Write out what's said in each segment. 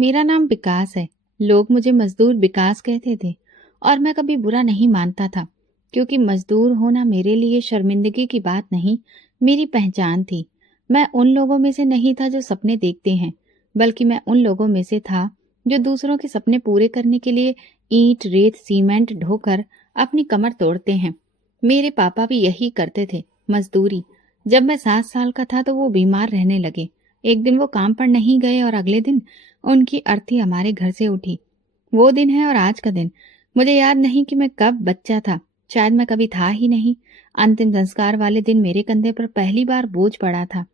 मेरा नाम विकास है। लोग मुझे मजदूर विकास कहते थे और मैं कभी बुरा नहीं मानता था, क्योंकि मजदूर होना मेरे लिए शर्मिंदगी की बात नहीं, मेरी पहचान थी। मैं उन लोगों में से नहीं था जो सपने देखते हैं, बल्कि मैं उन लोगों में से था जो दूसरों के सपने पूरे करने के लिए ईंट, रेत, सीमेंट ढोकर अपनी कमर तोड़ते हैं। मेरे पापा भी यही करते थे, मजदूरी। जब मैं 7 साल का था तो वो बीमार रहने लगे। एक दिन वो काम पर नहीं गए और अगले दिन उनकी अर्थी हमारे घर से उठी। वो दिन है और आज का दिन। मुझे याद नहीं कि मैं कब बच्चा था, शायद मैं कभी था ही नहीं। अंतिम संस्कार वाले दिन मेरे कंधे पर पहली बार बोझ पड़ा था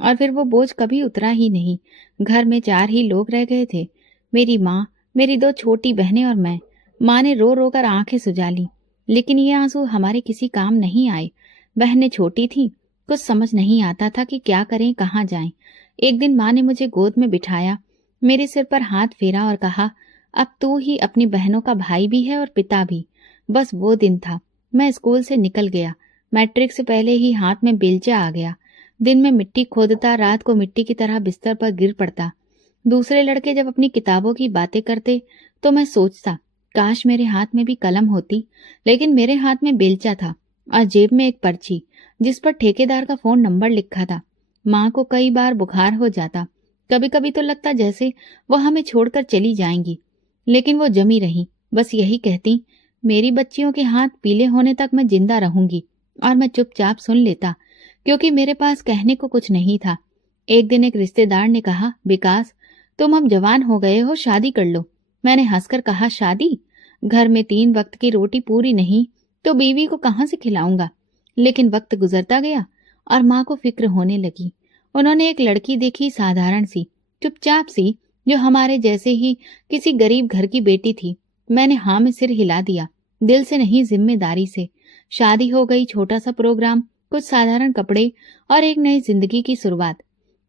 और फिर वो बोझ कभी उतरा ही नहीं। घर में 4 ही लोग रह गए थे, मेरी माँ, मेरी 2 छोटी बहनें और मैं। माँ ने रो रो कर आंखें सुजा ली, लेकिन ये आंसू हमारे किसी काम नहीं आए। बहनें छोटी थीं, कुछ समझ नहीं आता था कि क्या करें, कहाँ जाएं। एक दिन माँ ने मुझे गोद में बिठाया, मेरे सिर पर हाथ फेरा और कहा, अब तू ही अपनी बहनों का भाई भी है और पिता भी। बस वो दिन था। मैं स्कूल से निकल गया। मैट्रिक से पहले ही हाथ में बेलचा आ गया। दिन में मिट्टी खोदता, रात को मिट्टी की तरह बिस्तर पर गिर पड़ता। दूसरे लड़के जब अपनी किताबों की बातें करते तो मैं सोचता, काश मेरे हाथ में भी कलम होती। लेकिन मेरे हाथ में बेलचा था और जेब में एक पर्ची जिस पर ठेकेदार का फोन नंबर लिखा था। माँ को कई बार बुखार हो जाता, कभी कभी तो लगता जैसे वो हमें छोड़कर चली जाएंगी, लेकिन वो जमी रही। बस यही कहती, मेरी बच्चियों के हाथ पीले होने तक मैं जिंदा रहूंगी। और मैं चुपचाप सुन लेता, क्योंकि मेरे पास कहने को कुछ नहीं था। एक दिन एक रिश्तेदार ने कहा, विकास, तुम अब जवान हो गए हो, शादी कर लो। मैंने हंसकर कहा, शादी? घर में 3 वक्त की रोटी पूरी नहीं तो बीवी को कहाँ से खिलाऊंगा। लेकिन वक्त गुजरता गया और माँ को फिक्र होने लगी। उन्होंने एक लड़की देखी, साधारण सी, चुपचाप सी, जो हमारे जैसे ही किसी गरीब घर की बेटी थी। मैंने हाँ में सिर हिला दिया, दिल से नहीं, जिम्मेदारी से। शादी हो गई, छोटा सा प्रोग्राम, कुछ साधारण कपड़े और एक नई जिंदगी की शुरुआत।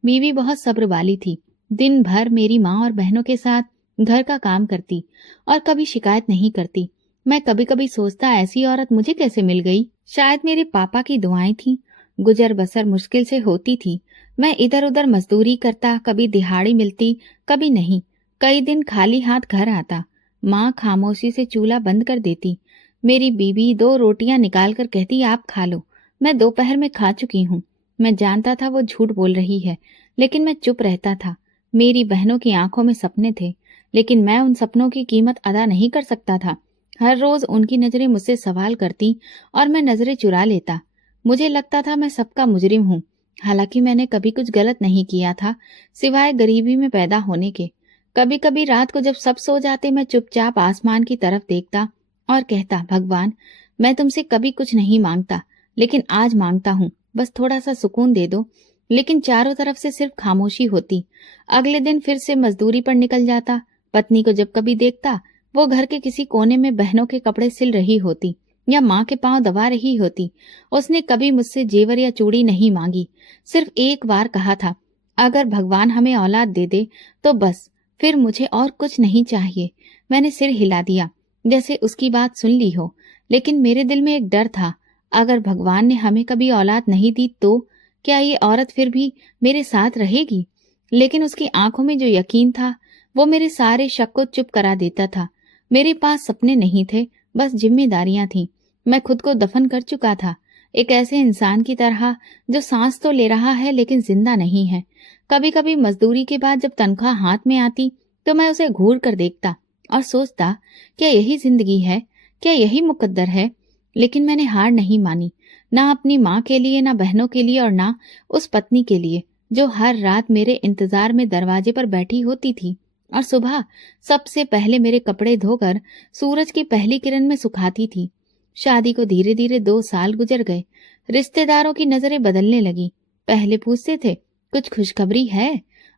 बीवी बहुत सब्र वाली थी। दिन भर मेरी माँ और बहनों के साथ घर का काम करती और कभी शिकायत नहीं करती। मैं कभी कभी सोचता, ऐसी औरत मुझे कैसे मिल गई। शायद मेरे पापा की दुआएं थी। गुजर बसर मुश्किल से होती थी। मैं इधर उधर मजदूरी करता, कभी दिहाड़ी मिलती, कभी नहीं। कई दिन खाली हाथ घर आता। माँ खामोशी से चूल्हा बंद कर देती। मेरी बीवी 2 रोटियां निकाल कर कहती, आप खा लो। मैं दोपहर में खा चुकी हूँ। मैं जानता था वो झूठ बोल रही है, लेकिन मैं चुप रहता था। मेरी बहनों की आंखों में सपने थे, लेकिन मैं उन सपनों की कीमत अदा नहीं कर सकता था। हर रोज उनकी नजरें मुझसे सवाल करती और मैं नजरें चुरा लेता। मुझे लगता था मैं सबका मुजरिम हूँ, हालांकि मैंने कभी कुछ गलत नहीं किया था, सिवाय गरीबी में पैदा होने के। कभी कभी रात को जब सब सो जाते, मैं चुपचाप आसमान की तरफ देखता और कहता, भगवान, मैं तुमसे कभी कुछ नहीं मांगता, लेकिन आज मांगता हूँ, बस थोड़ा सा सुकून दे दो। लेकिन चारों तरफ से सिर्फ खामोशी होती। अगले दिन फिर से मजदूरी पर निकल जाता। पत्नी को जब कभी देखता, वो घर के किसी कोने में बहनों के कपड़े सिल रही होती या माँ के पांव दबा रही होती। उसने कभी मुझसे जेवर या चूड़ी नहीं मांगी, सिर्फ एक बार कहा था, अगर भगवान हमें औलाद दे दे तो बस, फिर मुझे और कुछ नहीं चाहिए। मैंने सिर हिला दिया, जैसे उसकी बात सुन ली हो। लेकिन मेरे दिल में एक डर था, अगर भगवान ने हमें कभी औलाद नहीं दी तो क्या ये औरत फिर भी मेरे साथ रहेगी? लेकिन उसकी आंखों में जो यकीन था, वो मेरे सारे शक को चुप करा देता था। मेरे पास सपने नहीं थे, बस जिम्मेदारियां थीं। मैं खुद को दफन कर चुका था, एक ऐसे इंसान की तरह जो सांस तो ले रहा है लेकिन जिंदा नहीं है। कभी कभी मजदूरी के बाद जब तनख्वाह हाथ में आती तो मैं उसे घूर कर देखता और सोचता, क्या यही जिंदगी है, क्या यही मुकद्दर है? लेकिन मैंने हार नहीं मानी, ना अपनी माँ के लिए, ना बहनों के लिए और ना उस पत्नी के लिए जो हर रात मेरे इंतजार में दरवाजे पर बैठी होती थी और सुबह सबसे पहले मेरे कपड़े धोकर सूरज की पहली किरण में सुखाती थी। शादी को धीरे धीरे 2 साल गुजर गए। रिश्तेदारों की नजरें बदलने लगी। पहले पूछते थे, कुछ खुशखबरी है?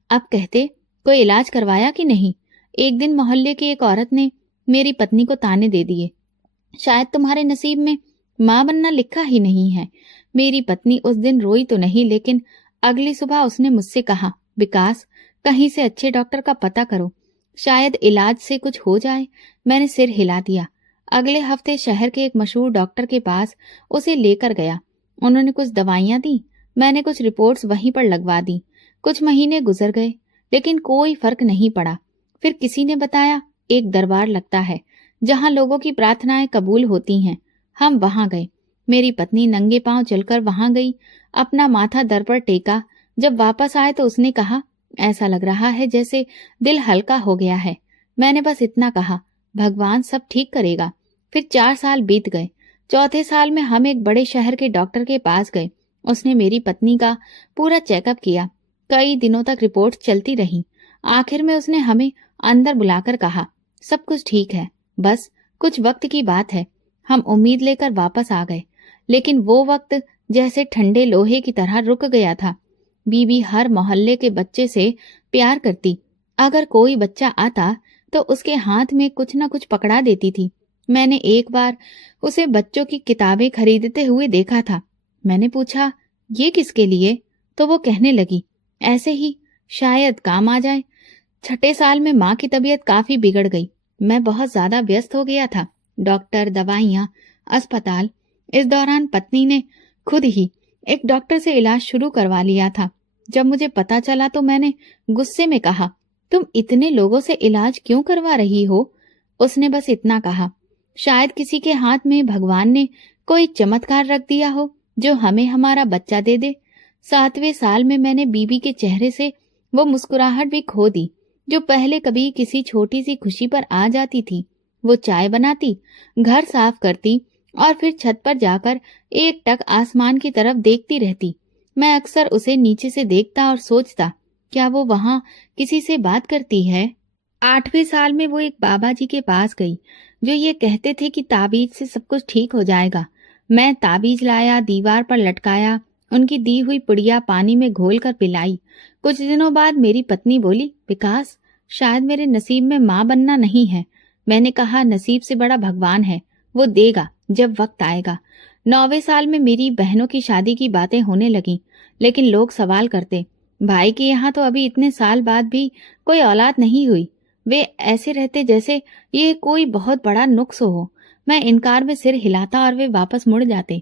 अब कहते, कोई इलाज करवाया कि नहीं? एक दिन मोहल्ले की एक औरत ने मेरी पत्नी को ताने दे दिए, शायद तुम्हारे नसीब में माँ बनना लिखा ही नहीं है। मेरी पत्नी उस दिन रोई तो नहीं, लेकिन अगली सुबह उसने मुझसे कहा, विकास, कहीं से अच्छे डॉक्टर का पता करो, शायद इलाज से कुछ हो जाए। मैंने सिर हिला दिया। अगले हफ्ते शहर के एक मशहूर डॉक्टर के पास उसे लेकर गया। उन्होंने कुछ दवाइयां दी, मैंने कुछ रिपोर्ट्स वहीं पर लगवा दी। कुछ महीने गुजर गए, लेकिन कोई फर्क नहीं पड़ा। फिर किसी ने बताया एक दरबार लगता है जहां लोगों की प्रार्थनाएं कबूल होती हैं। हम वहां गए। मेरी पत्नी नंगे पांव चलकर वहां गई, अपना माथा दर पर टेका। जब वापस आए तो उसने कहा, ऐसा लग रहा है जैसे दिल हल्का हो गया है। मैंने बस इतना कहा, भगवान सब ठीक करेगा। फिर 4 साल बीत गए। चौथे साल में हम एक बड़े शहर के डॉक्टर के पास गए। उसने मेरी पत्नी का पूरा चेकअप किया। कई दिनों तक रिपोर्ट चलती रही। आखिर में उसने हमें अंदर बुलाकर कहा, सब कुछ ठीक है, बस कुछ वक्त की बात है। हम उम्मीद लेकर वापस आ गए, लेकिन वो वक्त जैसे ठंडे लोहे की तरह रुक गया था। बीबी हर मोहल्ले के बच्चे से प्यार करती। अगर कोई बच्चा आता तो उसके हाथ में कुछ न कुछ पकड़ा देती थी। मैंने एक बार उसे बच्चों की किताबें खरीदते हुए देखा था। मैंने पूछा, ये किसके लिए? तो वो कहने लगी, ऐसे ही, शायद काम आ जाए। छठे साल में माँ की तबीयत काफी बिगड़ गई। मैं बहुत ज्यादा व्यस्त हो गया था। डॉक्टर, दवाइयाँ, अस्पताल। इस दौरान पत्नी ने खुद ही एक डॉक्टर से इलाज शुरू करवा लिया था। जब मुझे पता चला तो मैंने गुस्से में कहा, तुम इतने लोगों से इलाज क्यों करवा रही हो? उसने बस इतना कहा, शायद किसी के हाथ में भगवान ने कोई चमत्कार रख दिया हो जो हमें हमारा बच्चा दे दे। 7वें साल में मैंने बीबी के चेहरे से वो मुस्कुराहट भी खो दी जो पहले कभी किसी छोटी सी खुशी पर आ जाती थी। वो चाय बनाती, घर साफ करती और फिर छत पर जाकर एक टक आसमान की तरफ देखती रहती। मैं अक्सर उसे नीचे से देखता और सोचता, क्या वो वहां किसी से बात करती है? 8वें साल में वो एक बाबा जी के पास गई जो ये कहते थे कि ताबीज से सब कुछ ठीक हो जाएगा। मैं ताबीज लाया, दीवार पर लटकाया, उनकी दी हुई पुड़िया पानी में घोलकर पिलाई। कुछ दिनों बाद मेरी पत्नी बोली, विकास, शायद मेरे नसीब में माँ बनना नहीं है। मैंने कहा, नसीब से बड़ा भगवान है, वो देगा जब वक्त आएगा। 9वें साल में मेरी बहनों की शादी की बातें होने लगी, लेकिन लोग सवाल करते, भाई के यहाँ तो अभी इतने साल बाद भी कोई औलाद नहीं हुई। वे ऐसे रहते जैसे ये कोई बहुत बड़ा नुक्स हो। मैं इनकार में सिर हिलाता और वे वापस मुड़ जाते।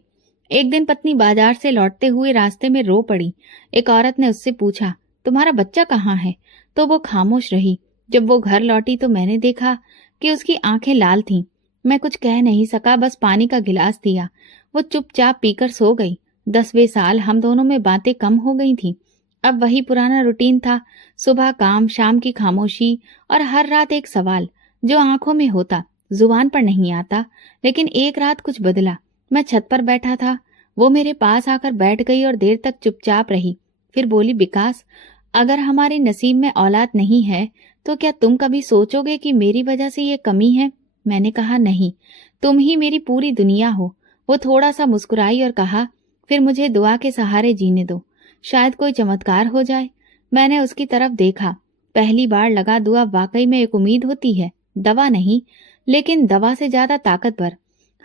एक दिन पत्नी बाजार से लौटते हुए रास्ते में रो पड़ी। एक औरत ने उससे पूछा, तुम्हारा बच्चा कहाँ है? तो वो खामोश रही। जब वो घर लौटी तो मैंने देखा कि उसकी आंखें लाल थीं। मैं कुछ कह नहीं सका, बस पानी का गिलास दिया। वो चुपचाप पीकर सो गई। 10वें साल हम दोनों में बातें कम हो गई थी। अब वही पुराना रूटीन था, सुबह काम, शाम की खामोशी और हर रात एक सवाल जो आंखों में होता, जुबान पर नहीं आता। लेकिन एक रात कुछ बदला। मैं छत पर बैठा था, वो मेरे पास आकर बैठ गई और देर तक चुपचाप रही। फिर बोली, विकास, अगर हमारे नसीब में औलाद नहीं है तो क्या तुम कभी सोचोगे कि मेरी वजह से ये कमी है? मैंने कहा, नहीं, तुम ही मेरी पूरी दुनिया हो। वो थोड़ा सा मुस्कुराई और कहा, फिर मुझे दुआ के सहारे जीने दो, शायद कोई चमत्कार हो जाए। मैंने उसकी तरफ देखा। पहली बार लगा दुआ वाकई में एक उम्मीद होती है, दवा नहीं, लेकिन दवा से ज्यादा ताकतवर।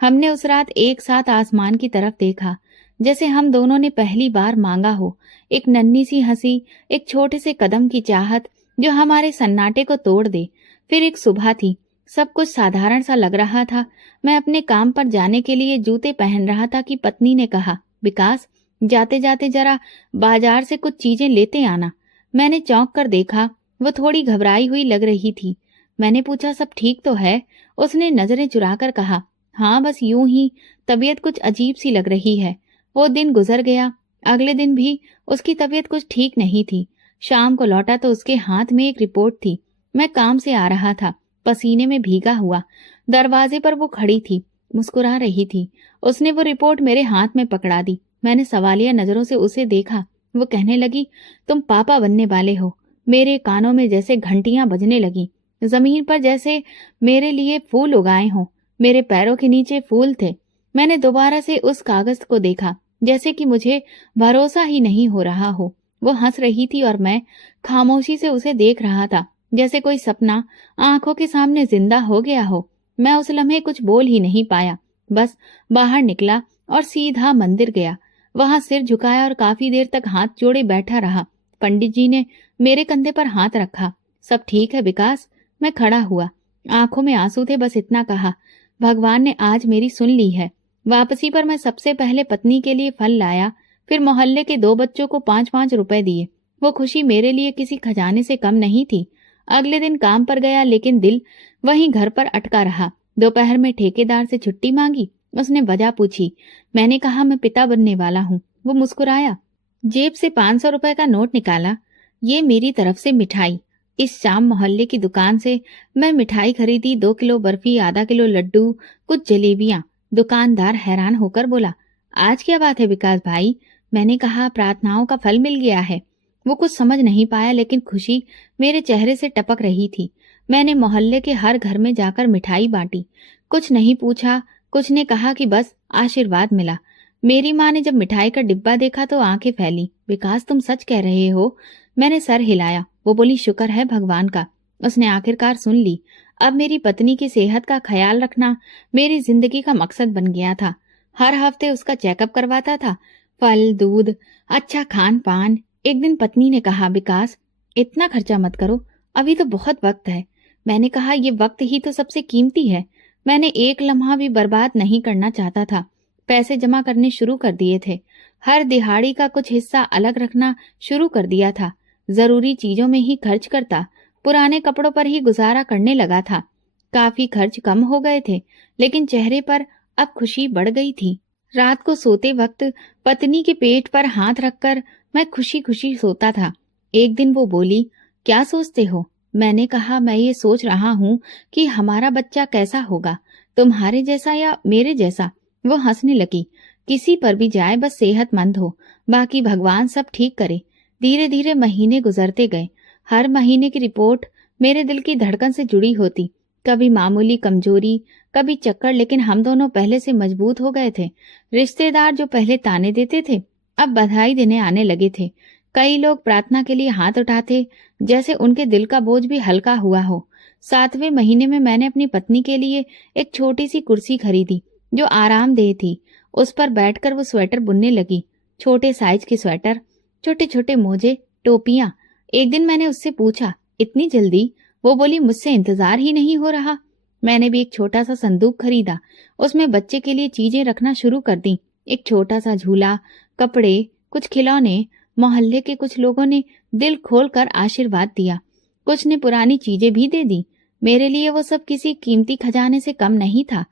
हमने उस रात एक साथ आसमान की तरफ देखा, जैसे हम दोनों ने पहली बार मांगा हो। एक नन्ही सी हंसी, एक छोटे से कदम की चाहत जो हमारे सन्नाटे को तोड़ दे। फिर एक सुबह थी, सब कुछ साधारण सा लग रहा था। मैं अपने काम पर जाने के लिए जूते पहन रहा था कि पत्नी ने कहा, विकास, जाते जाते जरा बाजार से कुछ चीजें लेते आना। मैंने चौंक कर देखा, वो थोड़ी घबराई हुई लग रही थी। मैंने पूछा, सब ठीक तो है? उसने नजरें चुराकर कहा, हाँ, बस यूं ही तबीयत कुछ अजीब सी लग रही है। वो दिन गुजर गया। अगले दिन भी उसकी तबीयत कुछ ठीक नहीं थी। शाम को लौटा तो उसके हाथ में एक रिपोर्ट थी। मैं काम से आ रहा था, पसीने में भीगा हुआ। दरवाजे पर वो खड़ी थी, मुस्कुरा रही थी। उसने वो रिपोर्ट मेरे हाथ में पकड़ा दी। मैंने सवालिया नजरों से उसे देखा। वो कहने लगी, तुम पापा बनने वाले हो। मेरे कानों में जैसे घंटियां बजने लगी। जमीन पर जैसे मेरे लिए फूल उगाए हों। मेरे पैरों के नीचे फूल थे। मैंने दोबारा से उस कागज को देखा, जैसे कि मुझे भरोसा ही नहीं हो रहा हो। वो हंस रही थी और मैं खामोशी से उसे देख रहा था, जैसे कोई सपना आंखों के सामने जिंदा हो गया हो। मैं उस लम्हे कुछ बोल ही नहीं पाया, बस बाहर निकला और सीधा मंदिर गया। वहां सिर झुकाया और काफी देर तक हाथ जोड़े बैठा रहा। पंडित जी ने मेरे कंधे पर हाथ रखा। सब ठीक है विकास? मैं खड़ा हुआ, आंखों में आंसू थे, बस इतना कहा, भगवान ने आज मेरी सुन ली है। वापसी पर मैं सबसे पहले पत्नी के लिए फल लाया, फिर मोहल्ले के 2 बच्चों को 5-5 रुपए दिए। वो खुशी मेरे लिए किसी खजाने से कम नहीं थी। अगले दिन काम पर गया, लेकिन दिल वहीं घर पर अटका रहा। दोपहर में ठेकेदार से छुट्टी मांगी। उसने वजह पूछी। मैंने कहा मैं पिता बनने वाला हूँ। वो मुस्कुराया, जेब से 500 रुपए का नोट निकाला। ये मेरी तरफ से मिठाई। इस शाम मोहल्ले की दुकान से मैं मिठाई खरीदी, 2 किलो बर्फी, आधा किलो लड्डू, कुछ जलेबियां। दुकानदार हैरान होकर बोला, आज क्या बात है विकास भाई? मैंने कहा, प्रार्थनाओं का फल मिल गया है। वो कुछ समझ नहीं पाया, लेकिन खुशी मेरे चेहरे से टपक रही थी। मैंने मोहल्ले के हर घर में जाकर मिठाई बांटी। कुछ नहीं पूछा, कुछ ने कहा कि बस आशीर्वाद मिला। मेरी माँ ने जब मिठाई का डिब्बा देखा तो आंखें फैली। विकास, तुम सच कह रहे हो? मैंने सर हिलाया। वो बोली, शुक्र है भगवान का, उसने आखिरकार सुन ली। अब मेरी पत्नी की सेहत का ख्याल रखना मेरी जिंदगी का मकसद बन गया था। हर हफ्ते उसका चेकअप करवाता था। फल, दूध, अच्छा खान पान। एक दिन पत्नी ने कहा, विकास इतना खर्चा मत करो, अभी तो बहुत वक्त है। मैंने कहा, ये वक्त ही तो सबसे कीमती है। मैंने एक लम्हा भी बर्बाद नहीं करना चाहता था। पैसे जमा करने शुरू कर दिए थे। हर दिहाड़ी का कुछ हिस्सा अलग रखना शुरू कर दिया था। जरूरी चीजों में ही खर्च करता। पुराने कपड़ों पर ही गुजारा करने लगा था। काफी खर्च कम हो गए थे, लेकिन चेहरे पर अब खुशी बढ़ गई थी। रात को सोते वक्त पत्नी के पेट पर हाथ रखकर मैं खुशी खुशी सोता था। एक दिन वो बोली, क्या सोचते हो? मैंने कहा, मैं ये सोच रहा हूँ कि हमारा बच्चा कैसा होगा, तुम्हारे जैसा या मेरे जैसा। वो हंसने लगी। किसी पर भी जाए, बस सेहतमंद हो, बाकी भगवान सब ठीक करे। धीरे धीरे महीने गुजरते गए। हर महीने की रिपोर्ट मेरे दिल की धड़कन से जुड़ी होती। कभी मामूली कमजोरी, कभी चक्कर, लेकिन हम दोनों पहले से मजबूत हो गए थे। रिश्तेदार जो पहले ताने देते थे, अब बधाई देने आने लगे थे। कई लोग प्रार्थना के लिए हाथ उठाते, जैसे उनके दिल का बोझ भी हल्का हुआ हो। 7वें महीने में मैंने अपनी पत्नी के लिए एक छोटी सी कुर्सी खरीदी, जो आरामदेह थी। उस पर बैठकर वो स्वेटर बुनने लगी। छोटे साइज की स्वेटर, छोटे छोटे मोजे, टोपियां। एक दिन मैंने उससे पूछा, इतनी जल्दी? वो बोली, मुझसे इंतजार ही नहीं हो रहा। मैंने भी एक छोटा सा संदूक खरीदा। उसमें बच्चे के लिए चीजें रखना शुरू कर दी। एक छोटा सा झूला, कपड़े, कुछ खिलौने। मोहल्ले के कुछ लोगों ने दिल खोलकर आशीर्वाद दिया। कुछ ने पुरानी चीजें भी दे दी। मेरे लिए वो सब किसी कीमती खजाने से कम नहीं था।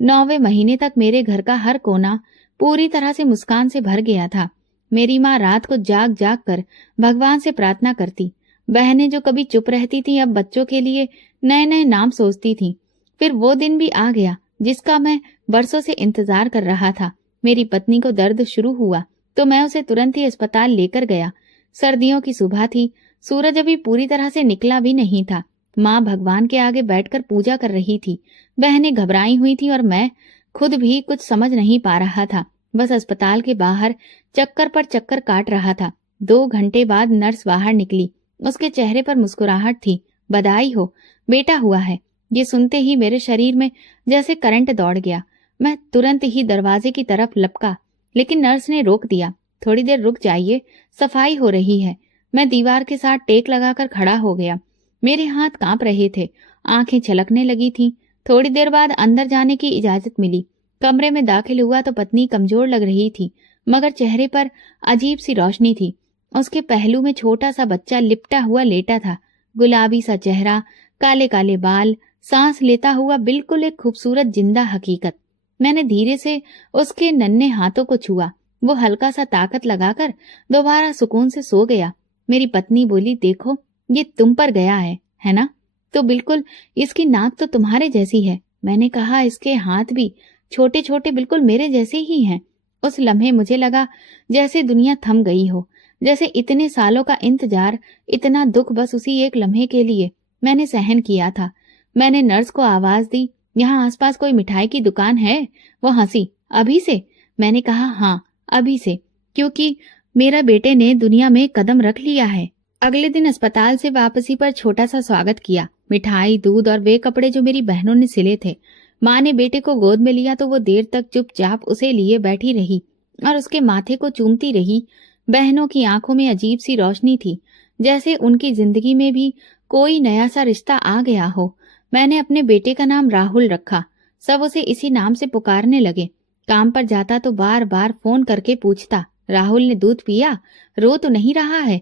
9वें महीने तक मेरे घर का हर कोना पूरी तरह से मुस्कान से भर गया था। मेरी माँ रात को जाग जाग कर भगवान से प्रार्थना करती। बहनें जो कभी चुप रहती थीं, अब बच्चों के लिए नए नए नाम सोचती थीं। फिर वो दिन भी आ गया जिसका मैं बरसों से इंतजार कर रहा था। मेरी पत्नी को दर्द शुरू हुआ तो मैं उसे तुरंत ही अस्पताल लेकर गया। सर्दियों की सुबह थी। सूरज अभी पूरी तरह से निकला भी नहीं था। माँ भगवान के आगे बैठकर पूजा कर रही थी। बहनें घबराई हुई थी और मैं खुद भी कुछ समझ नहीं पा रहा था। बस अस्पताल के बाहर चक्कर पर चक्कर काट रहा था। 2 घंटे बाद नर्स बाहर निकली। उसके चेहरे पर मुस्कुराहट थी। बधाई हो, बेटा हुआ है। ये सुनते ही मेरे शरीर में जैसे करंट दौड़ गया। मैं तुरंत ही दरवाजे की तरफ लपका, लेकिन नर्स ने रोक दिया। थोड़ी देर रुक जाइए, सफाई हो रही है। मैं दीवार के साथ टेक लगाकर खड़ा हो गया। मेरे हाथ कांप रहे थे, आंखें छलकने लगी थीं। थोड़ी देर बाद अंदर जाने की इजाजत मिली। कमरे में दाखिल हुआ तो पत्नी कमजोर लग रही थी, मगर चेहरे पर अजीब सी रोशनी थी। उसके पहलू में छोटा सा बच्चा लिपटा हुआ लेटा था। गुलाबी सा चेहरा, काले काले बाल, सांस लेता हुआ बिल्कुल एक खूबसूरत जिंदा हकीकत। मैंने धीरे से उसके नन्हे हाथों को छुआ। वो हल्का सा ताकत लगाकर दोबारा सुकून से सो गया। मेरी पत्नी बोली, देखो ये तुम पर गया है ना? तो बिल्कुल इसकी नाक तो तुम्हारे जैसी है। मैंने कहा, इसके हाथ भी छोटे छोटे बिल्कुल मेरे जैसे ही हैं। उस लम्हे मुझे लगा जैसे दुनिया थम गई हो, जैसे इतने सालों का इंतजार, इतना दुख बस उसी एक लम्हे के लिए मैंने सहन किया था। मैंने नर्स को आवाज दी, यहाँ आसपास कोई मिठाई की दुकान है? वो हंसी, अभी से? मैंने कहा, हाँ अभी से, क्योंकि मेरा बेटे ने दुनिया में कदम रख लिया है। अगले दिन अस्पताल से वापसी पर छोटा सा स्वागत किया। मिठाई, दूध और वे कपड़े जो मेरी बहनों ने सिले थे। माँ ने बेटे को गोद में लिया तो वो देर तक चुपचाप उसे लिए बैठी रही और उसके माथे को चूमती रही। बहनों की आंखों में अजीब सी रोशनी थी, जैसे उनकी जिंदगी में भी कोई नया सा रिश्ता आ गया हो। मैंने अपने बेटे का नाम राहुल रखा। सब उसे इसी नाम से पुकारने लगे। काम पर जाता तो बार बार फोन करके पूछता, राहुल ने दूध पिया? रो तो नहीं रहा है?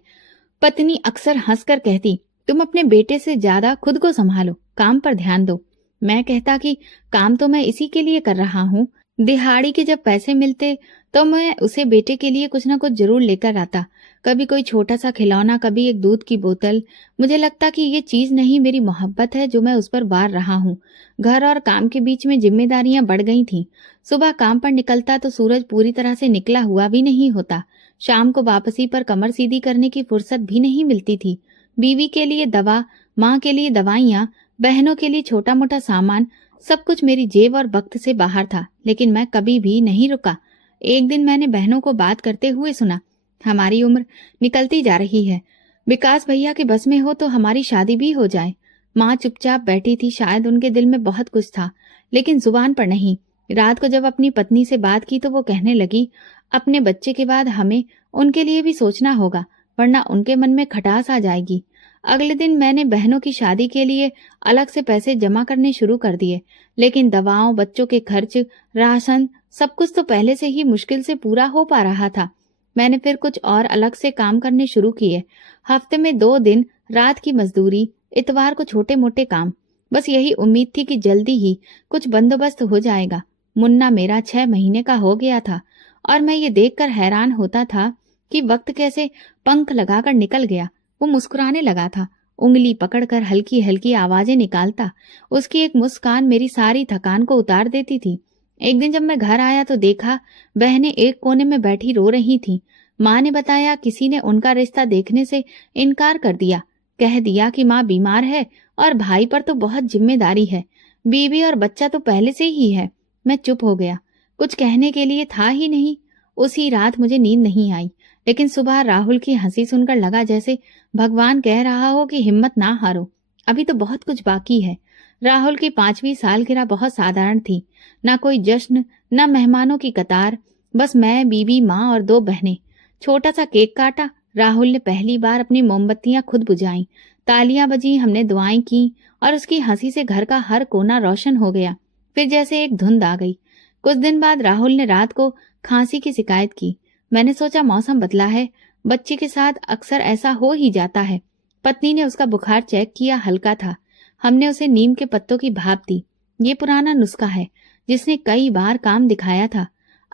पत्नी अक्सर हंसकर कहती, तुम अपने बेटे से ज्यादा खुद को संभालो, काम पर ध्यान दो। मैं कहता कि काम तो मैं इसी के लिए कर रहा हूँ, दिहाड़ी के जब पैसे मिलते तो मैं उसे बेटे के लिए कुछ ना कुछ जरूर लेकर आता। कभी कोई छोटा सा खिलौना, कभी एक दूध की बोतल। मुझे लगता कि ये चीज नहीं, मेरी मोहब्बत है जो मैं उस पर वार रहा हूँ। घर और काम के बीच में जिम्मेदारियां बढ़ गई थीं। सुबह काम पर निकलता तो सूरज पूरी तरह से निकला हुआ भी नहीं होता। शाम को वापसी पर कमर सीधी करने की फुर्सत भी नहीं मिलती थी। बीवी के लिए दवा, माँ के लिए दवाइयाँ, बहनों के लिए छोटा मोटा सामान, सब कुछ मेरी जेब और वक्त से बाहर था, लेकिन मैं कभी भी नहीं रुका। एक दिन मैंने बहनों को बात करते हुए सुना, हमारी उम्र निकलती जा रही है, विकास भैया के बस में हो तो हमारी शादी भी हो जाए। माँ चुपचाप बैठी थी, शायद उनके दिल में बहुत कुछ था, लेकिन जुबान पर नहीं। रात को जब अपनी पत्नी से बात की तो वो कहने लगी, अपने बच्चे के बाद हमें उनके लिए भी सोचना होगा, वरना उनके मन में खटास आ जाएगी। अगले दिन मैंने बहनों की शादी के लिए अलग से पैसे जमा करने शुरू कर दिए, लेकिन दवाओं, बच्चों के खर्च, राशन, सब कुछ तो पहले से ही मुश्किल से पूरा हो पा रहा था। मैंने फिर कुछ और अलग से काम करने शुरू किए। हफ्ते में 2 दिन रात की मजदूरी, इतवार को छोटे मोटे काम। बस यही उम्मीद थी कि जल्दी ही कुछ बंदोबस्त हो जाएगा। मुन्ना मेरा 6 महीने का हो गया था और मैं ये देखकर हैरान होता था कि वक्त कैसे पंख लगाकर निकल गया। वो मुस्कुराने लगा था, उंगली पकड़कर हल्की हल्की आवाजें निकालता। उसकी एक मुस्कान मेरी सारी थकान को उतार देती थी। एक दिन जब मैं घर आया तो देखा बहनें एक कोने में बैठी रो रही थीं। माँ ने बताया किसी ने उनका रिश्ता देखने से इनकार कर दिया। कह दिया कि माँ बीमार है और भाई पर तो बहुत जिम्मेदारी है, बीवी और बच्चा तो पहले से ही है। मैं चुप हो गया, कुछ कहने के लिए था ही नहीं। उसी रात मुझे नींद नहीं आई, लेकिन सुबह राहुल की हंसी सुनकर लगा जैसे भगवान कह रहा हो कि हिम्मत ना हारो, अभी तो बहुत कुछ बाकी है। राहुल की 5वीं सालगिरह बहुत साधारण थी, ना कोई जश्न, ना मेहमानों की कतार, बस मैं, बीवी, माँ और 2 बहनें। छोटा सा केक काटा, राहुल ने पहली बार अपनी मोमबत्तियां खुद बुझाईं, तालियां बजी, हमने दुआएं की और उसकी हंसी से घर का हर कोना रोशन हो गया। फिर जैसे एक धुंध आ गई। कुछ दिन बाद राहुल ने रात को खांसी की शिकायत की। मैंने सोचा मौसम बदला है, बच्चे के साथ अक्सर ऐसा हो ही जाता है। पत्नी ने उसका बुखार चेक किया, हल्का था। हमने उसे नीम के पत्तों की भाप दी। ये पुराना नुस्खा है जिसने कई बार काम दिखाया था।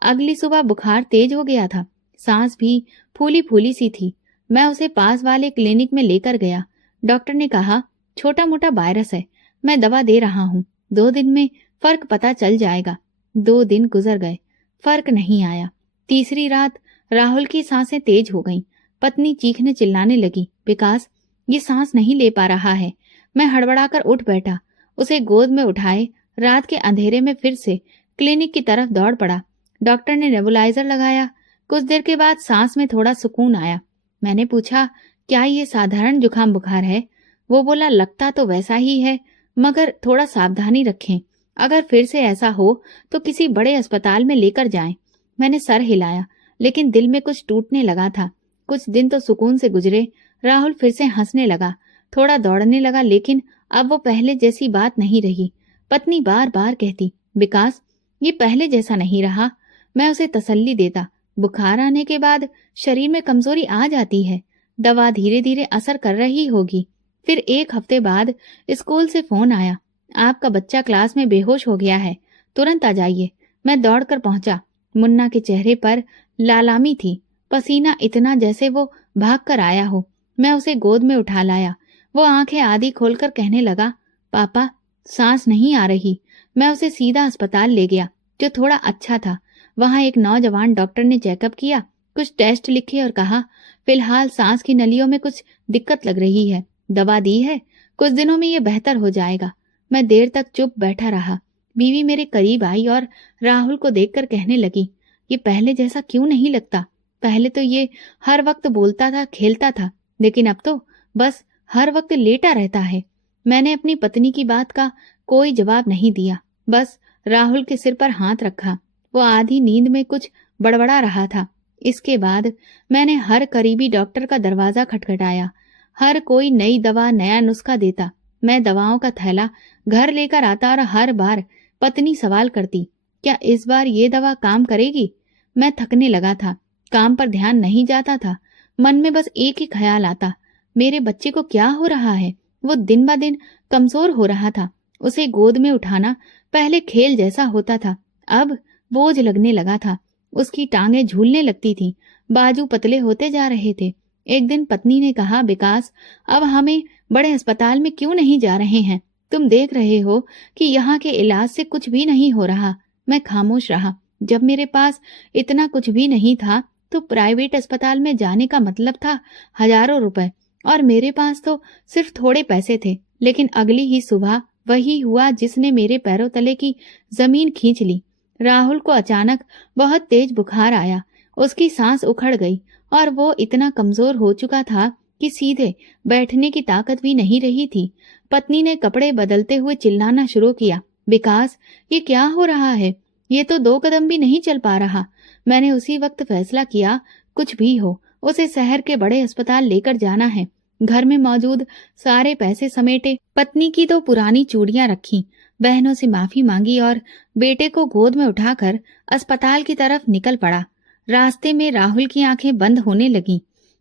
अगली सुबह बुखार तेज हो गया था, सांस भी फूली फूली सी थी। मैं उसे पास वाले क्लिनिक में लेकर गया। डॉक्टर ने कहा छोटा मोटा वायरस है, मैं दवा दे रहा हूँ, 2 दिन में फर्क पता चल जाएगा। 2 दिन गुजर गए, फर्क नहीं आया। तीसरी रात राहुल की सांसें तेज हो गईं। पत्नी चीखने चिल्लाने लगी, विकास ये सांस नहीं ले पा रहा है। मैं हड़बड़ाकर उठ बैठा, उसे गोद में उठाए रात के अंधेरे में फिर से क्लिनिक की तरफ दौड़ पड़ा। डॉक्टर ने नेबुलाइजर लगाया। कुछ देर के बाद सांस में थोड़ा सुकून आया। मैंने पूछा, क्या ये साधारण जुकाम बुखार है? वो बोला, लगता तो वैसा ही है, मगर थोड़ा सावधानी रखें, अगर फिर से ऐसा हो तो किसी बड़े अस्पताल में लेकर जाएं। मैंने सर हिलाया, लेकिन दिल में कुछ टूटने लगा था। कुछ दिन तो सुकून से गुजरे। राहुल फिर से हंसने लगा, थोड़ा दौड़ने लगा, लेकिन अब वो पहले जैसी बात नहीं रही। पत्नी बार बार कहती, विकास ये पहले जैसा नहीं रहा। मैं उसे तसल्ली देता, बुखार आने के बाद शरीर में कमजोरी आ जाती है, दवा धीरे धीरे असर कर रही होगी। फिर 1 हफ्ते बाद स्कूल से फोन आया, आपका बच्चा क्लास में बेहोश हो गया है, तुरंत आ जाइए। मैं दौड़कर पहुंचा। मुन्ना के चेहरे पर लालामी थी, पसीना इतना जैसे वो भाग कर आया हो। मैं उसे गोद में उठा लाया। वो आंखें आधी खोलकर कहने लगा, पापा सांस नहीं आ रही। मैं उसे सीधा अस्पताल ले गया, जो थोड़ा अच्छा था। वहां एक नौजवान डॉक्टर ने चेकअप किया, कुछ टेस्ट लिखे और कहा, फिलहाल सांस की नलियों में कुछ दिक्कत लग रही है, दवा दी है, कुछ दिनों में ये बेहतर हो जाएगा। मैं देर तक चुप बैठा रहा। बीवी मेरे करीब आई और राहुल को देखकर कहने लगी, ये पहले जैसा क्यों नहीं लगता? पहले तो ये हर वक्त बोलता था, खेलता था, लेकिन अब तो बस हर वक्त लेटा रहता है। मैंने अपनी पत्नी की बात का कोई जवाब नहीं दिया, बस राहुल के सिर पर हाथ रखा। वो आधी नींद में कुछ बड़बड़ा रहा था। इसके बाद मैंने हर करीबी डॉक्टर का दरवाजा खटखटाया। हर कोई नई दवा, नया नुस्खा देता। मैं दवाओं का थैला घर लेकर आता और हर बार पत्नी सवाल करती, क्या इस बार ये दवा काम करेगी? मैं थकने लगा था, काम पर ध्यान नहीं जाता था। मन में बस एक ही ख्याल आता, मेरे बच्चे को क्या हो रहा है? वो दिन ब दिन कमजोर हो रहा था। उसे गोद में उठाना पहले खेल जैसा होता था, अब बोझ लगने लगा था। उसकी टांगें झूलने लगती थी, बाजू पतले होते जा रहे थे। एक दिन पत्नी ने कहा, विकास, अब हमें बड़े अस्पताल में क्यों नहीं जा रहे हैं? तुम देख रहे हो कि यहाँ के इलाज से कुछ भी नहीं हो रहा। मैं खामोश रहा। जब मेरे पास इतना कुछ भी नहीं था तो प्राइवेट अस्पताल में जाने का मतलब था हजारों रुपए, और मेरे पास तो सिर्फ थोड़े पैसे थे। लेकिन अगली ही सुबह वही हुआ जिसने मेरे पैरों तले की जमीन खींच ली। राहुल को अचानक बहुत तेज बुखार आया। उसकी सांस उखड़ गई और वो इतना कमजोर हो चुका था कि सीधे बैठने की ताकत भी नहीं रही थी। पत्नी ने कपड़े बदलते हुए चिल्लाना शुरू किया, विकास, ये क्या हो रहा है? ये तो 2 कदम भी नहीं चल पा रहा। मैंने उसी वक्त फैसला किया, कुछ भी हो उसे शहर के बड़े अस्पताल लेकर जाना है। घर में मौजूद सारे पैसे समेटे, पत्नी की 2 पुरानी चूड़ियां रखी, बहनों से माफी मांगी और बेटे को गोद में उठाकर अस्पताल की तरफ निकल पड़ा। रास्ते में राहुल की आंखें बंद होने लगी।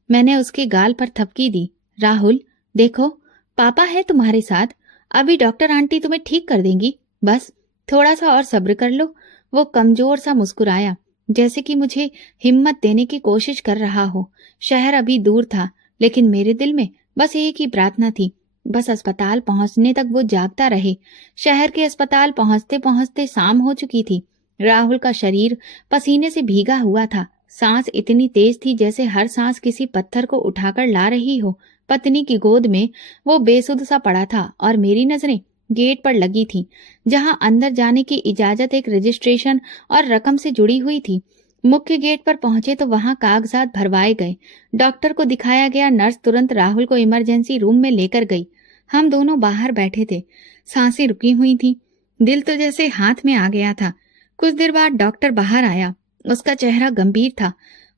मैंने उसके गाल पर थपकी दी। राहुल, देखो, पापा है तुम्हारे साथ। अभी डॉक्टर आंटी तुम्हें ठीक कर देंगी। बस थोड़ा सा और सब्र कर लो। वो कमजोर सा मुस्कुराया, जैसे कि मुझे हिम्मत देने की कोशिश कर रहा हो। शहर अभी दूर था, लेकिन मेरे दिल में बस एक ही प्रार्थना थी, बस अस्पताल पहुंचने तक वो जागता रहे। शहर के अस्पताल पहुंचते पहुंचते शाम हो चुकी थी। राहुल का शरीर पसीने से भीगा हुआ था। सांस इतनी तेज थी जैसे हर सांस किसी पत्थर को उठाकर ला रही हो। पत्नी की गोद में वो बेसुध सा पड़ा था और मेरी नजरें गेट पर लगी थी, जहां अंदर जाने की इजाजत एक रजिस्ट्रेशन और रकम से जुड़ी हुई थी। मुख्य गेट पर पहुंचे तो वहां कागजात भरवाए गए। डॉक्टर को दिखाया गया। नर्स तुरंत राहुल को इमरजेंसी रूम में लेकर गई। हम दोनों बाहर बैठे थे, सांसें रुकी हुई थी, दिल तो जैसे हाथ में आ गया था। कुछ देर बाद डॉक्टर बाहर आया। उसका चेहरा गंभीर था।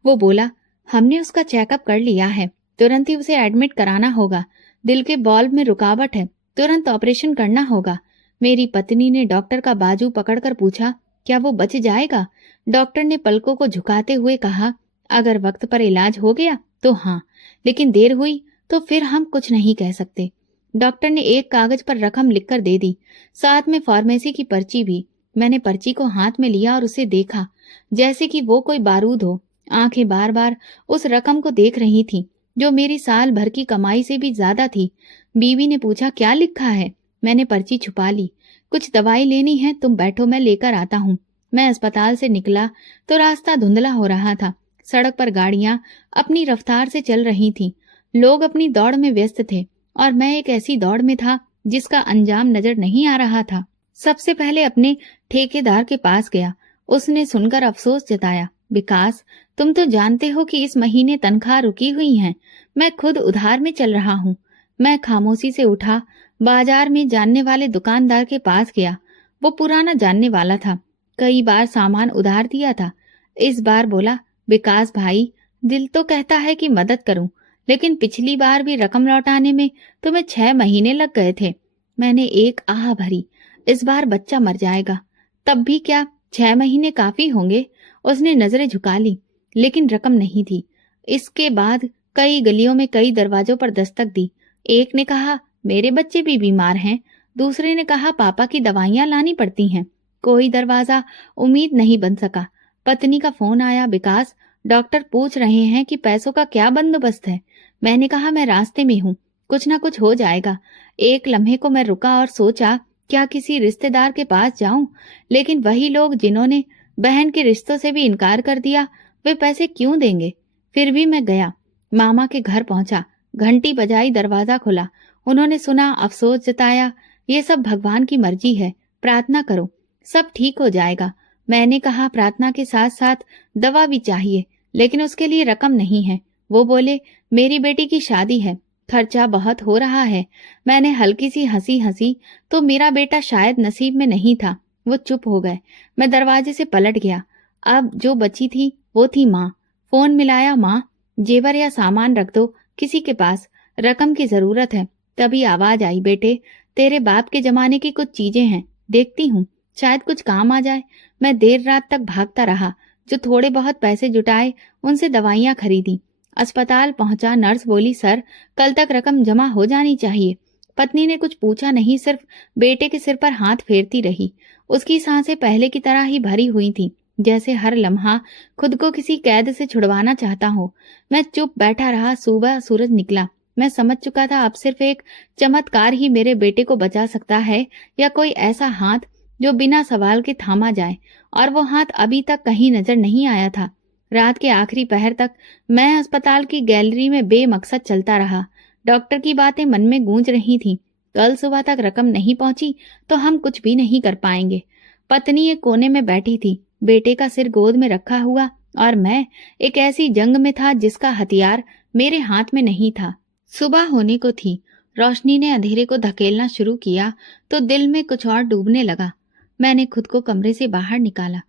वो बोला, हमने उसका चेकअप कर लिया है, तुरंत ही उसे एडमिट कराना होगा। दिल के बॉल्व में रुकावट है, तुरंत ऑपरेशन करना होगा। मेरी पत्नी ने डॉक्टर का बाजू पकड़कर पूछा, क्या वो बच जाएगा? डॉक्टर ने पलकों को झुकाते हुए कहा, अगर वक्त पर इलाज हो गया तो हाँ, लेकिन देर हुई तो फिर हम कुछ नहीं कह सकते। डॉक्टर ने एक कागज पर रकम लिखकर दे दी, साथ में फार्मेसी की पर्ची भी। मैंने पर्ची को हाथ में लिया और उसे देखा, जैसे कि वो कोई बारूद हो। आंखें बार बार उस रकम को देख रही थी, जो मेरी साल भर की कमाई से भी ज्यादा थी। बीवी ने पूछा, क्या लिखा है? मैंने पर्ची छुपा ली। कुछ दवाई लेनी है, तुम बैठो, मैं लेकर आता हूँ। मैं अस्पताल से निकला तो रास्ता धुंधला हो रहा था। सड़क पर गाड़ियां अपनी रफ्तार से चल रही थीं। लोग अपनी दौड़ में व्यस्त थे और मैं एक ऐसी दौड़ में था जिसका अंजाम नजर नहीं आ रहा था। सबसे पहले अपने ठेकेदार के पास गया। उसने सुनकर अफसोस जताया, विकास, तुम तो जानते हो कि इस महीने तनख्वाह रुकी हुई है। मैं खुद उधार में चल रहा हूँ। मैं खामोशी से उठा, बाजार में जानने वाले दुकानदार के पास गया। वो पुराना जानने वाला था, कई बार सामान उधार दिया था। इस बार बोला, विकास भाई, दिल तो कहता है कि मदद करूं, लेकिन पिछली बार भी रकम लौटाने में तुम्हें 6 महीने लग गए थे। मैंने एक आह भरी, इस बार बच्चा मर जाएगा। तब भी क्या 6 महीने काफी होंगे? उसने नजरें झुका ली, लेकिन रकम नहीं थी। इसके बाद कई गलियों में कई दरवाजों पर दस्तक दी। एक ने कहा, मेरे बच्चे भी बीमार हैं। दूसरे ने कहा, पापा की दवाइयां लानी पड़ती हैं। कोई दरवाजा उम्मीद नहीं बन सका। पत्नी का फोन आया, विकास, डॉक्टर पूछ रहे हैं कि पैसों का क्या बंदोबस्त है। मैंने कहा, मैं रास्ते में हूँ, कुछ ना कुछ हो जाएगा। एक लम्हे को मैं रुका और सोचा, क्या किसी रिश्तेदार के पास जाऊं? लेकिन वही लोग जिन्होंने बहन के रिश्तों से भी इनकार कर दिया, वे पैसे क्यों देंगे? फिर भी मैं गया। मामा के घर पहुंचा, घंटी बजाई, दरवाजा खुला। उन्होंने सुना, अफसोस जताया, ये सब भगवान की मर्जी है, प्रार्थना करो, सब ठीक हो जाएगा। मैंने कहा, प्रार्थना के साथ साथ दवा भी चाहिए, लेकिन उसके लिए रकम नहीं है। वो बोले, मेरी बेटी की शादी है, खर्चा बहुत हो रहा है। मैंने हल्की सी हंसी हंसी तो मेरा बेटा शायद नसीब में नहीं था। वो चुप हो गए। मैं दरवाजे से पलट गया। अब जो बची थी वो थी माँ। फोन मिलाया, माँ, जेवर या सामान रख दो किसी के पास, रकम की जरूरत है। तभी आवाज आई, बेटे, तेरे बाप के जमाने की कुछ चीजें हैं, देखती हूँ, शायद कुछ काम आ जाए। मैं देर रात तक भागता रहा। जो थोड़े बहुत पैसे जुटाए उनसे दवाइयां खरीदी। अस्पताल पहुंचा, नर्स बोली, सर कल तक रकम जमा हो जानी चाहिए। पत्नी ने कुछ पूछा नहीं, सिर्फ बेटे के सिर पर हाथ फेरती रही। उसकी सांसें पहले की तरह ही भरी हुई थी, जैसे हर लम्हा खुद को किसी कैद से छुड़वाना चाहता हो। मैं चुप बैठा रहा। सुबह सूरज निकला। मैं समझ चुका था अब सिर्फ एक चमत्कार ही मेरे बेटे को बचा सकता है, या कोई ऐसा हाथ जो बिना सवाल के थामा जाए। और वो हाथ अभी तक कहीं नजर नहीं आया था। रात के आखिरी पहर तक मैं अस्पताल की गैलरी में बेमकसद चलता रहा। डॉक्टर की बातें मन में गूंज रही थीं। कल सुबह तक रकम नहीं पहुंची तो हम कुछ भी नहीं कर पाएंगे। पत्नी एक कोने में बैठी थी, बेटे का सिर गोद में रखा हुआ, और मैं एक ऐसी जंग में था जिसका हथियार मेरे हाथ में नहीं था। सुबह होने को थी। रोशनी ने अंधेरे को धकेलना शुरू किया तो दिल में कुछ और डूबने लगा। मैंने खुद को कमरे से बाहर निकाला,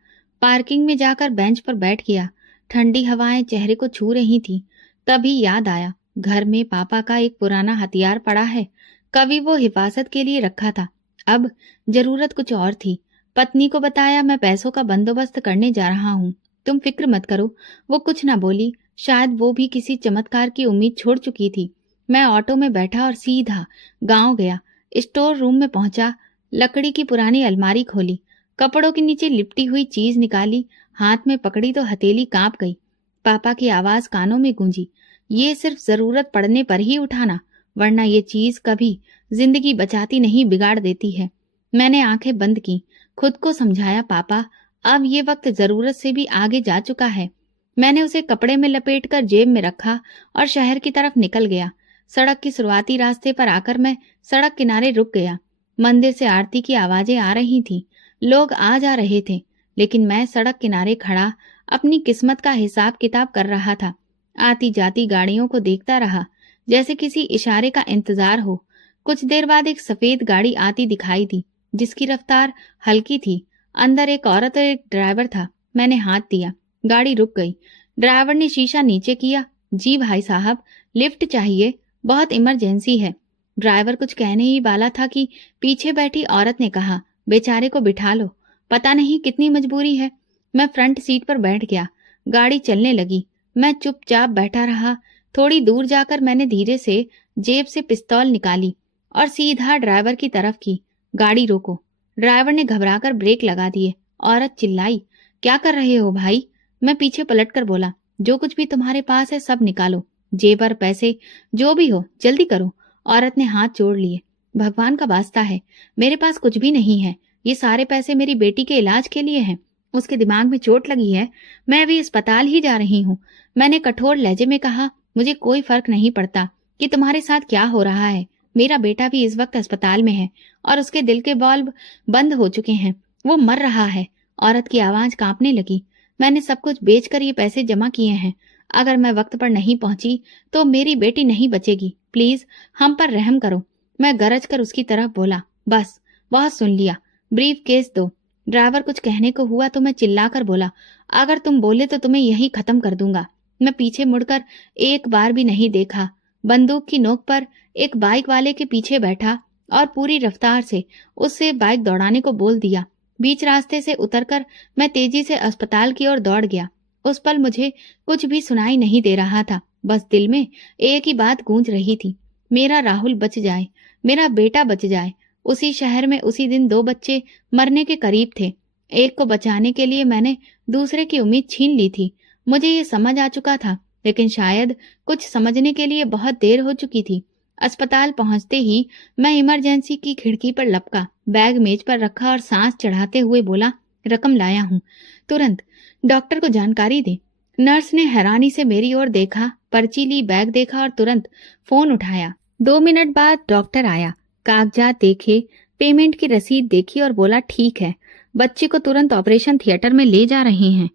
पार्किंग में जाकर बेंच पर बैठ गया। ठंडी हवाएं चेहरे को छू रही थीं। तभी याद आया, घर में पापा का एक पुराना हथियार पड़ा है। कभी वो हिफाजत के लिए रखा था, अब जरूरत कुछ और थी। पत्नी को बताया, मैं पैसों का बंदोबस्त करने जा रहा हूँ, तुम फिक्र मत करो। वो कुछ ना बोली। शायद वो भी किसी चमत्कार की उम्मीद छोड़ चुकी थी। मैं ऑटो में बैठा और सीधा गांव गया। स्टोर रूम में पहुंचा, लकड़ी की पुरानी अलमारी खोली, कपड़ों के नीचे लिपटी हुई चीज निकाली, हाथ में पकड़ी तो हथेली कांप गई। पापा की आवाज कानों में गूंजी, ये सिर्फ जरूरत पड़ने पर ही उठाना, वरना ये चीज कभी जिंदगी बचाती नहीं, बिगाड़ देती है। मैंने आंखें बंद की, खुद को समझाया, पापा अब ये वक्त जरूरत से भी आगे जा चुका है। मैंने उसे कपड़े में लपेटकर जेब में रखा और शहर की तरफ निकल गया। सड़क की शुरुआती रास्ते पर आकर मैं सड़क किनारे रुक गया। मंदिर से आरती की आवाजें आ रही थीं, लोग आ जा रहे थे, लेकिन मैं सड़क किनारे खड़ा अपनी किस्मत का हिसाब किताब कर रहा था। आती जाती गाड़ियों को देखता रहा, जैसे किसी इशारे का इंतजार हो। कुछ देर बाद एक सफेद गाड़ी आती दिखाई दी, जिसकी रफ्तार हल्की थी। अंदर एक औरत और एक ड्राइवर था। मैंने हाथ दिया, गाड़ी रुक गई। ड्राइवर ने शीशा नीचे किया। जी भाई साहब, लिफ्ट चाहिए, बहुत इमरजेंसी है। ड्राइवर कुछ कहने ही वाला था कि पीछे बैठी औरत ने कहा, बेचारे को बिठा लो, पता नहीं कितनी मजबूरी है। मैं फ्रंट सीट पर बैठ गया। गाड़ी चलने लगी। मैं चुपचाप बैठा रहा। थोड़ी दूर जाकर मैंने धीरे से जेब से पिस्तौल निकाली और सीधा ड्राइवर की तरफ की। गाड़ी रोको। ड्राइवर ने घबराकर ब्रेक लगा दिए। औरत चिल्लाई, क्या कर रहे हो भाई? मैं पीछे पलटकर बोला, जो कुछ भी तुम्हारे पास है सब निकालो, जेवर, पैसे, जो भी हो, जल्दी करो। औरत ने हाथ जोड़ लिए। भगवान का वास्ता है, मेरे पास कुछ भी नहीं है। ये सारे पैसे मेरी बेटी के इलाज के लिए हैं। उसके दिमाग में चोट लगी है, मैं अभी अस्पताल ही जा रही हूँ। मैंने कठोर लहजे में कहा, मुझे कोई फर्क नहीं पड़ता कि तुम्हारे साथ क्या हो रहा है। मेरा बेटा भी इस वक्त अस्पताल में है और उसके दिल के बल्ब बंद हो चुके हैं, वो मर रहा है। औरत की आवाज कांपने लगी। मैंने सब कुछ बेचकर ये पैसे जमा किए हैं। अगर मैं वक्त पर नहीं पहुंची तो मेरी बेटी नहीं बचेगी। प्लीज हम पर रहम करो। मैं गरज कर उसकी तरफ बोला, बस बहुत सुन लिया, ब्रीफ केस दो। ड्राइवर कुछ कहने को हुआ तो मैं चिल्लाकर बोला, अगर तुम बोले तो तुम्हें यही खत्म कर दूंगा। मैं पीछे मुड़कर एक बार भी नहीं देखा। बंदूक की नोक पर एक बाइक वाले के पीछे बैठा और पूरी रफ्तार से उससे बाइक दौड़ाने को बोल दिया। बीच रास्ते से उतरकर मैं तेजी से अस्पताल की ओर दौड़ गया। उस पल मुझे कुछ भी सुनाई नहीं दे रहा था, बस दिल में एक ही बात गूंज रही थी, मेरा राहुल बच जाए, मेरा बेटा बच जाए। उसी शहर में उसी दिन 2 बच्चे मरने के करीब थे। एक को बचाने के लिए मैंने दूसरे की उम्मीद छीन ली थी। मुझे ये समझ आ चुका था, लेकिन शायद कुछ समझने के लिए बहुत देर हो चुकी थी। अस्पताल पहुंचते ही मैं इमरजेंसी की खिड़की पर लपका, बैग मेज पर रखा और सांस चढ़ाते हुए बोला, रकम लाया हूँ, तुरंत डॉक्टर को जानकारी दे। नर्स ने हैरानी से मेरी ओर देखा, पर्ची ली, बैग देखा और तुरंत फोन उठाया। 2 मिनट बाद डॉक्टर आया, कागजात देखे, पेमेंट की रसीद देखी और बोला, ठीक है, बच्चे को तुरंत ऑपरेशन थिएटर में ले जा रहे हैं।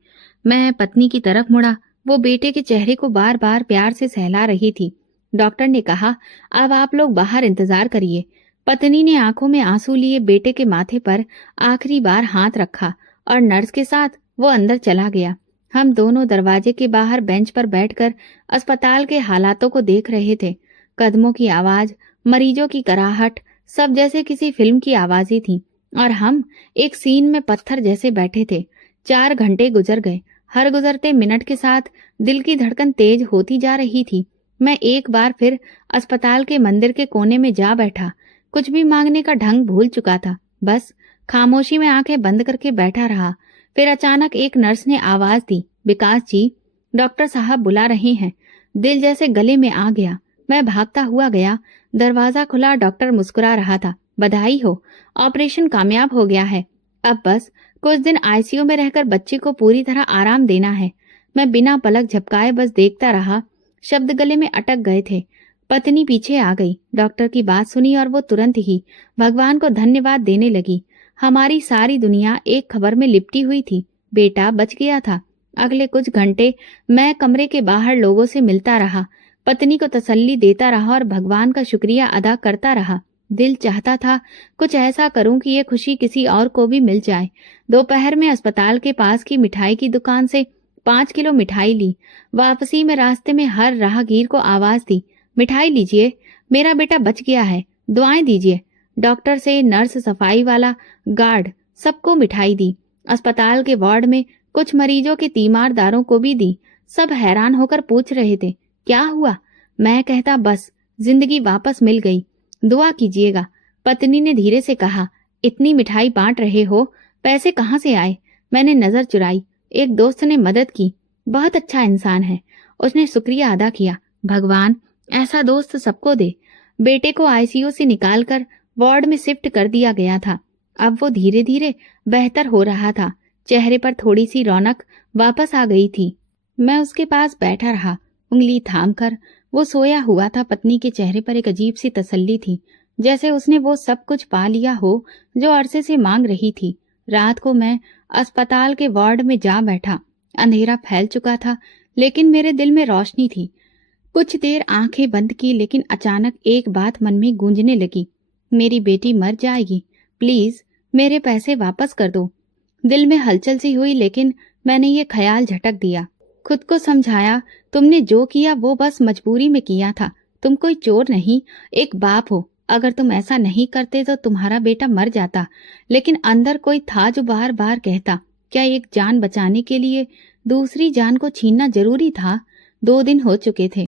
मैं पत्नी की तरफ मुड़ा, वो बेटे के चेहरे को बार बार प्यार से सहला रही थी। डॉक्टर ने कहा, अब आप लोग बाहर इंतजार करिए। पत्नी ने आंखों में आंसू लिए बेटे के माथे पर आखिरी बार हाथ रखा और नर्स के साथ वो अंदर चला गया। हम दोनों दरवाजे के बाहर बेंच पर बैठकर अस्पताल के हालातों को देख रहे थे। कदमों की आवाज, मरीजों की कराहट, सब जैसे किसी फिल्म की आवाजें थीं और हम एक सीन में पत्थर जैसे बैठे थे। 4 घंटे गुजर गए। हर गुजरते मिनट के साथ दिल की धड़कन तेज होती जा रही थी। मैं एक बार फिर अस्पताल के मंदिर के कोने में जा बैठा। कुछ भी मांगने का ढंग भूल चुका था। बस खामोशी में आंखें बंद करके बैठा रहा। फिर अचानक एक नर्स ने आवाज दी, विकास जी, डॉक्टर साहब बुला रहे हैं। दिल जैसे गले में आ गया। मैं भागता हुआ गया। दरवाजा खुला, डॉक्टर मुस्कुरा रहा था। बधाई हो, ऑपरेशन कामयाब हो गया है। अब बस कुछ दिन आईसीयू में रहकर बच्चे को पूरी तरह आराम देना है। मैं बिना पलक झपकाए बस देखता रहा। शब्द गले में अटक गए थे। पत्नी पीछे आ गई। डॉक्टर की बात सुनी और वो तुरंत ही भगवान को धन्यवाद देने लगी। हमारी सारी दुनिया एक खबर में लिपटी हुई थी, बेटा बच गया था। अगले कुछ घंटे मैं कमरे के बाहर लोगों से मिलता रहा, पत्नी को तसल्ली देता रहा और भगवान का शुक्रिया अदा करता रहा। दिल चाहता था कुछ ऐसा करूं कि ये खुशी किसी और को भी मिल जाए। दोपहर में अस्पताल के पास की मिठाई की दुकान से 5 किलो मिठाई ली। वापसी में रास्ते में हर राहगीर को आवाज दी, मिठाई लीजिए, मेरा बेटा बच गया है, दुआएं दीजिए। डॉक्टर से नर्स, सफाई वाला, गार्ड, सबको मिठाई दी। अस्पताल के वार्ड में कुछ मरीजों के तीमारदारों को भी दी। सब हैरान होकर पूछ रहे थे, क्या हुआ? मैं कहता, बस जिंदगी वापस मिल गई, दुआ कीजिएगा। पत्नी ने धीरे से कहा, इतनी मिठाई बांट रहे हो, पैसे कहाँ से आए? मैंने नजर चुराई। एक दोस्त ने मदद की, बहुत अच्छा इंसान है। उसने शुक्रिया अदा किया। भगवान ऐसा दोस्त सबको दे। बेटे को आईसीयू से निकालकर वार्ड में शिफ्ट कर दिया गया था। अब वो धीरे धीरे बेहतर हो रहा था। चेहरे पर थोड़ी सी रौनक वापस आ गई थी। मैं उसके पास बैठा रहा, उंगली थामकर। वो सोया हुआ था। पत्नी के चेहरे पर एक अजीब सी तसल्ली थी, जैसे उसने वो सब कुछ पा लिया हो जो अरसे से मांग रही थी। रात को मैं अस्पताल के वार्ड में जा बैठा। अंधेरा फैल चुका था, लेकिन मेरे दिल में रोशनी थी। कुछ देर आंखें बंद की, लेकिन अचानक एक बात मन में गूंजने लगी, मेरी बेटी मर जाएगी, प्लीज मेरे पैसे वापस कर दो। दिल में हलचल सी हुई, लेकिन मैंने ये ख्याल झटक दिया। खुद को समझाया, तुमने जो किया वो बस मजबूरी में किया था। तुम कोई चोर नहीं, एक बाप हो। अगर तुम ऐसा नहीं करते तो तुम्हारा बेटा मर जाता। लेकिन अंदर कोई था जो बार बार कहता, क्या एक जान बचाने के लिए दूसरी जान को छीनना जरूरी था? 2 दिन हो चुके थे।